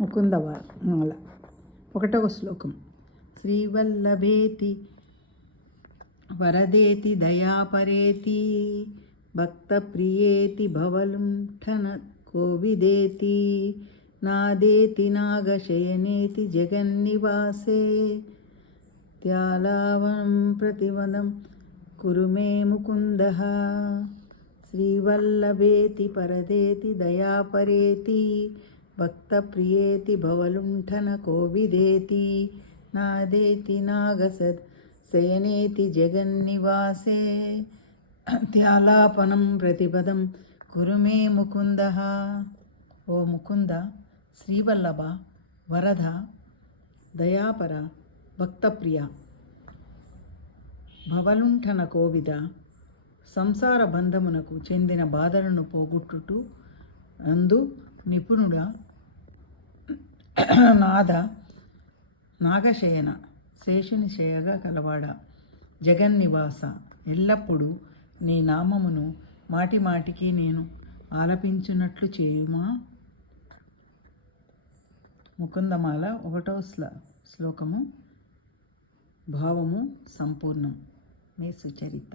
ముకుందమాల 1వ శ్లోకం. శ్రీవల్లభేతి వరదేతి దయాపరేతి భక్తప్రియేతి భవలుంఠన కోవిదేతి నాదేతి నాగశయనేతి జగన్నివాసే త్యాలావనం ప్రతివదం కురు మే ముకుందః. శ్రీవల్లభేతి పరదేతి దయాపరేతి భక్తప్రియేతి భవలుంఠన కోవిదేతి నాదేతి నాగశయనేతి జగన్నివాసే త్యాలాపనం ప్రతిపదం కురు మే ముకుందః. ఓ ముకుంద, శ్రీవల్లభ, వరద, దయాపర, భక్తప్రియ, భవలుంఠన కోవిద, సంసార బంధమునకు చెందిన బాధలను పోగొట్టుటూ అందు నిపుణుడ, నాద, నాగశయన, శేషుని శయగా కలవాడ, జగన్నివాస, ఎల్లప్పుడూ నీ నామమును మాటి మాటికి నేను ఆలపించున్నట్లు చేయుమా. ముకుందమాల 1వ శ్లోకము. భావము సంపూర్ణం. మే సుచరిత.